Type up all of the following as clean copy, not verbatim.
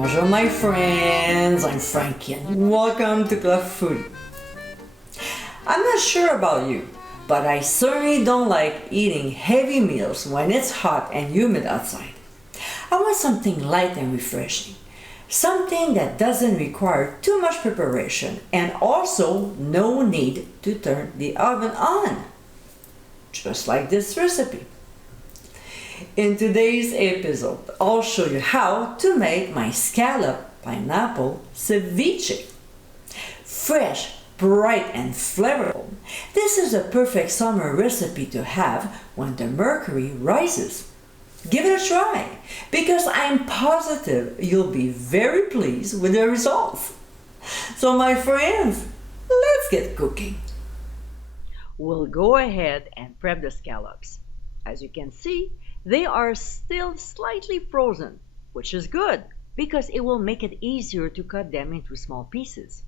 Bonjour my friends, I'm Frankie and welcome to Club Foodie. I'm not sure about you, but I certainly don't like eating heavy meals when it's hot and humid outside. I want something light and refreshing, something that doesn't require too much preparation and also no need to turn the oven on, just like this recipe. In today's episode, I'll show you how to make my Scallop Pineapple Ceviche. Fresh, bright and flavorful, this is a perfect summer recipe to have when the mercury rises. Give it a try, because I'm positive you'll be very pleased with the results. So my friends, let's get cooking. We'll go ahead and prep the scallops. As you can see, they are still slightly frozen, which is good because it will make it easier to cut them into small pieces.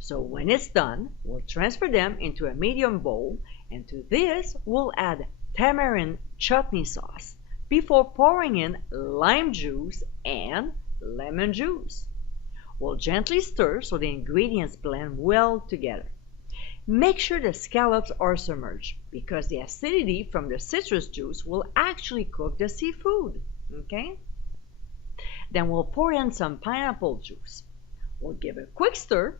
So when it's done, we'll transfer them into a medium bowl, and to this we'll add tamarind chutney sauce before pouring in lime juice and lemon juice. We'll gently stir so the ingredients blend well together. Make sure the scallops are submerged because the acidity from the citrus juice will actually cook the seafood. Okay? Then we'll pour in some pineapple juice. We'll give a quick stir,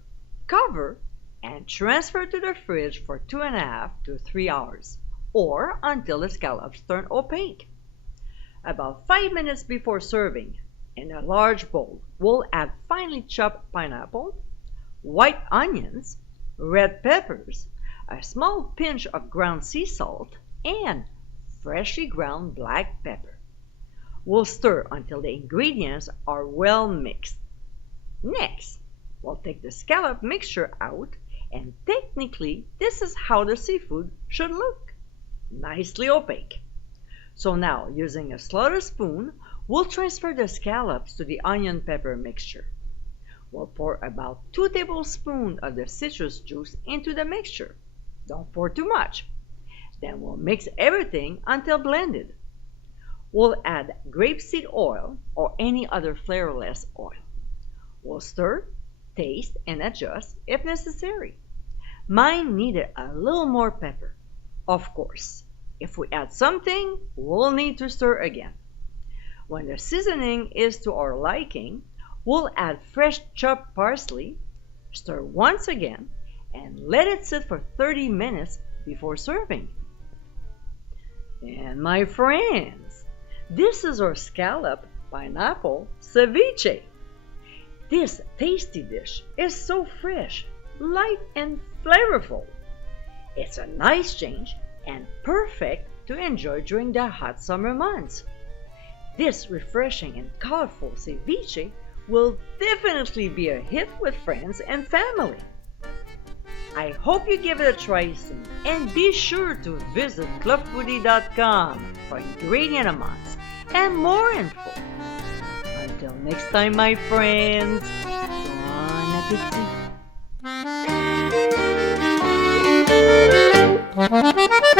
cover, and transfer to the fridge for 2.5 to 3 hours, or until the scallops turn opaque. About 5 minutes before serving, in a large bowl, we'll add finely chopped pineapple, white onions, red peppers, a small pinch of ground sea salt, and freshly ground black pepper. We'll stir until the ingredients are well mixed. Next, we'll take the scallop mixture out, and technically this is how the seafood should look. Nicely opaque. So now, using a slaughter spoon, we'll transfer the scallops to the onion pepper mixture. We'll pour about 2 tablespoons of the citrus juice into the mixture. Don't pour too much. Then we'll mix everything until blended. We'll add grapeseed oil or any other flavorless oil. We'll stir, taste, and adjust if necessary. Mine needed a little more pepper. Of course, if we add something, we'll need to stir again. When the seasoning is to our liking, we'll add fresh chopped parsley, stir once again, and let it sit for 30 minutes before serving. And my friends, this is our Scallop Pineapple Ceviche. This tasty dish is so fresh, light, and flavorful. It's a nice change and perfect to enjoy during the hot summer months. This refreshing and colorful ceviche will definitely be a hit with friends and family. I hope you give it a try soon, and be sure to visit clubfoodie.com for ingredient amounts and more info. Until next time, my friends, bon appétit!